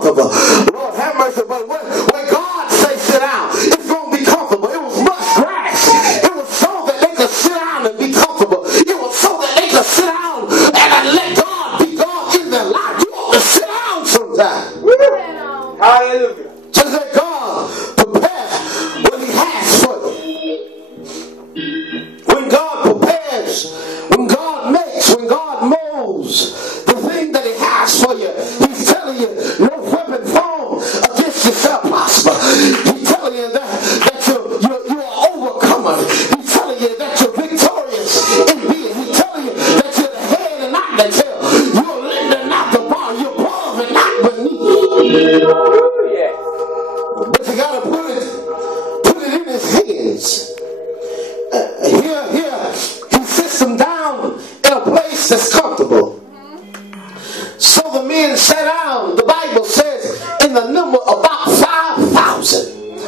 comfortable. Lord have mercy. But when God says sit down, it's going to be comfortable. It was much grass. It was so that they could sit down and be comfortable. It was so that they could sit down and let God be God in their life. You ought to sit down sometime. Hallelujah. Just let God prepare what he has for you. When God prepares, when God makes, when God molds the thing that he has for you, he's telling you no weapon formed against you shall prosper. He's telling you that you are overcomer. He's telling you that you're victorious in being. He's telling you that you're the head and not the tail. You're lender, not the bar. You're above and not beneath. But you gotta put it in his hands. Here, he sits them down in a place that's comfortable. So the men sat down, the Bible says, in the number about 5,000.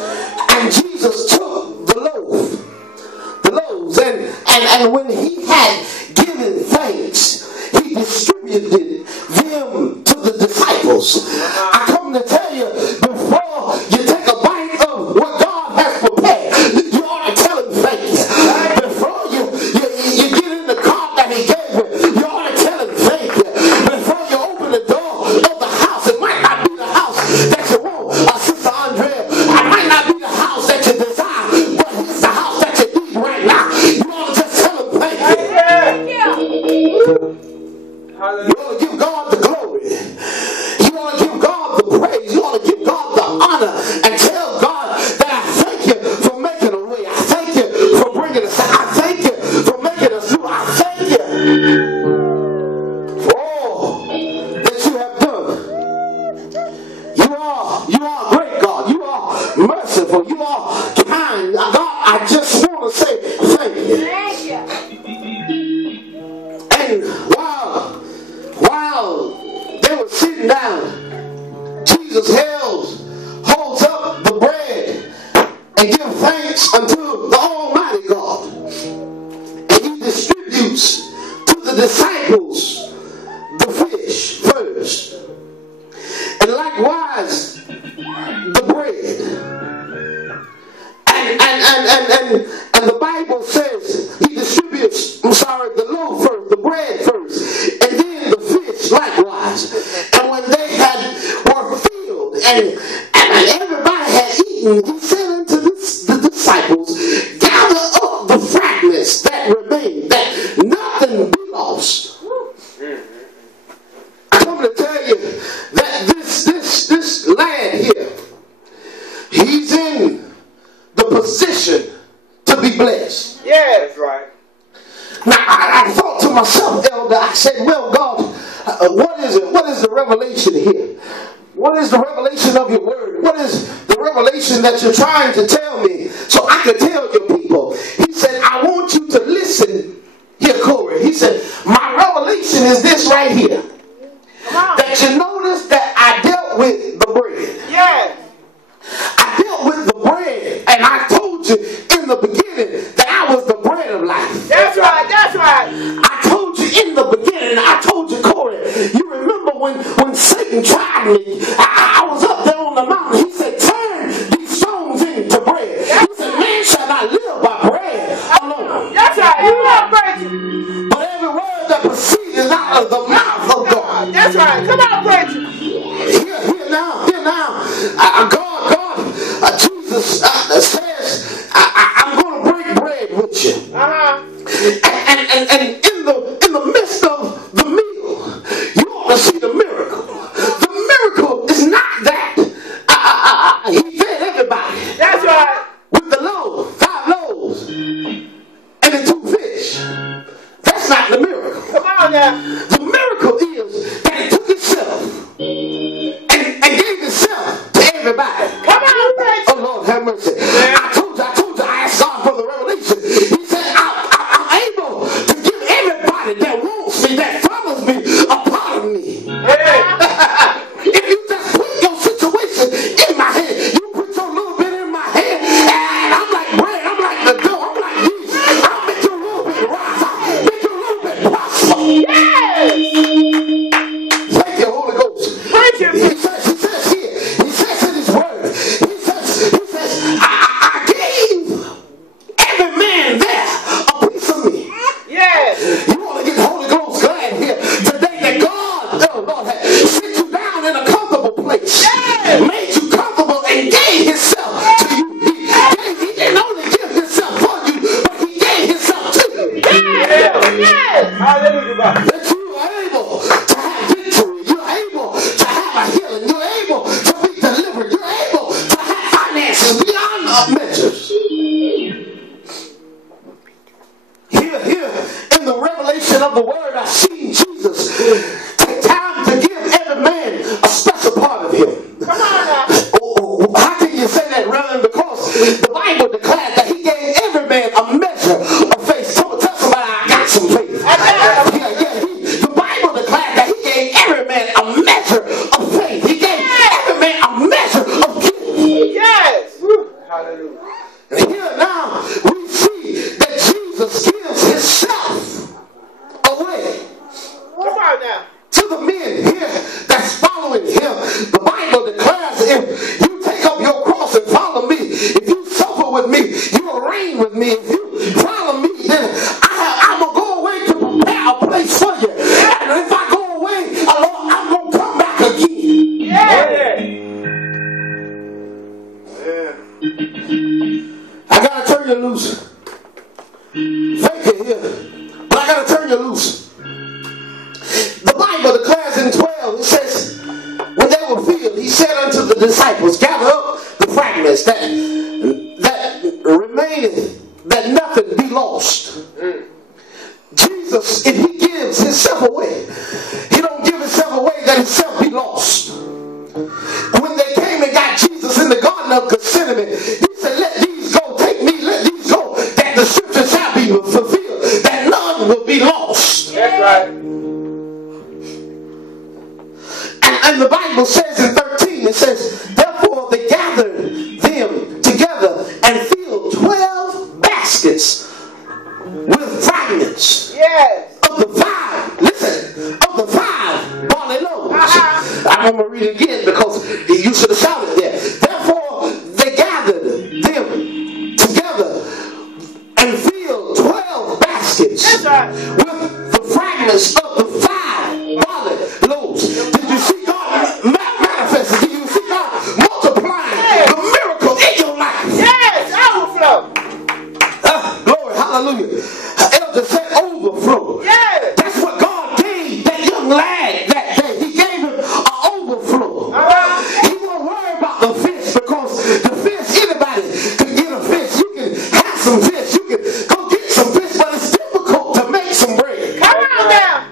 And Jesus took the loaves, and when he had given thanks, he distributed them to the disciples. I come to tell you, before you take a bite of what God has prepared, you ought to tell him thank you. Before you get in the car that he gave you ought to tell him thank you. Before you open the door of the house, it might not be the house that you want, Sister Andrea. It might not be the house that you desire, but it's the house that you need right now. You ought to just tell him thank you. You ought to give God the glory. You ought to give God the praise. You ought to give God the honor and tell God that I thank you for making a way. I thank you for bringing us out. I thank you for making us through. I thank you for all that you have done. You are great, God. You are merciful. You are kind. God, I just want to say thank you. And while they were sitting down, Jesus holds up the bread and gives thanks unto the Almighty God. And he distributes to the disciples the fish first. And likewise the bread. And the Bible says he distributes, the loaf first, the bread first, and then the fish likewise. And when they were filled and everybody had eaten, he said unto the disciples, gather up the fragments that remain, that nothing be lost. I come to tell you that this lad here, he's in the position to be blessed. Yeah, that's right. Now, I thought to myself, Elder, I said, well, God, what is it? What is the revelation here? What is the revelation of your word? What is the revelation that you're trying to tell me so I can tell your people? He said, I want you to listen here, Corey. He said, my revelation is this right here. That you notice that I dealt with the bread. Yeah. I dealt with the bread, and I told you in the beginning that I was the bread of life. That's right, that's right. I told you in the beginning, I told you, Corey, you remember when Satan tried me, I was up there on the mountain. He said, turn these stones into bread. He said, man shall not live by bread alone. That's right, you are crazy. But every word that proceeds out of the mouth of God. That's right, come on, crazy. Here now, Jesus says, I'm going to break bread with you. And in the midst of the meal, you ought to see the miracle. The miracle is not that he fed everybody. That's right. With the 5 loaves, and the 2 fish. That's not the miracle. Come on now. The miracle is that he took himself and gave himself to everybody. Come on, crazy. Oh, Lord, have mercy. I told you, I asked God for the revelation. He said, I'm able to give everybody that wants me, that follows me, a part of me. itself be lost. When they came and got Jesus in the Garden of Gethsemane, he said, let these go, take me, let these go, that the scripture shall be fulfilled, that none will be lost. That's right. And the Bible says in 13, it says, therefore they gathered them together and filled 12 baskets with fragments. Yes. Of the 5, listen, of the 5 barley loaves. I'm going to read it again because you should have shouted there. Therefore, they gathered them together and filled 12 baskets. That's right. With the fragments of the 5 barley loaves. Did you see God manifest? Did you see God multiplying the miracle in your life? Yes. Overflow. Glory, hallelujah. Elder said overflow. Yes. That's what God gave that young lad that day. He gave him an overflow. He won't worry about the fish because the fish, anybody can get a fish. You can have some fish. You can go get some fish, but it's difficult to make some bread. Come on now.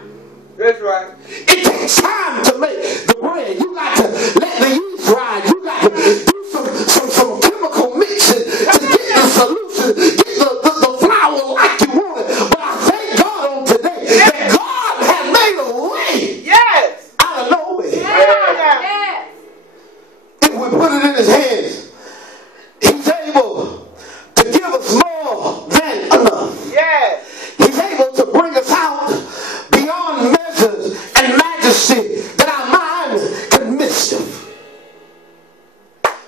That's right. It takes time to make the bread. You got to let the yeast ride. You got to do some chemical mixing to get the solution, get the flour like you want it. But I thank God on today that God has made a way Yes. out of nowhere. Yeah. If we put it in his hands, he's able to give us more than enough. Yes. He's able to bring us out beyond measures and majesty that our mind can mischief.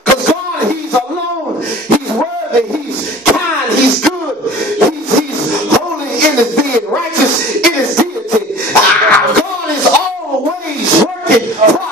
Because God, he's alone. He's worthy. He's kind. He's good. He's holy in his being, righteous in his deity. God is always working for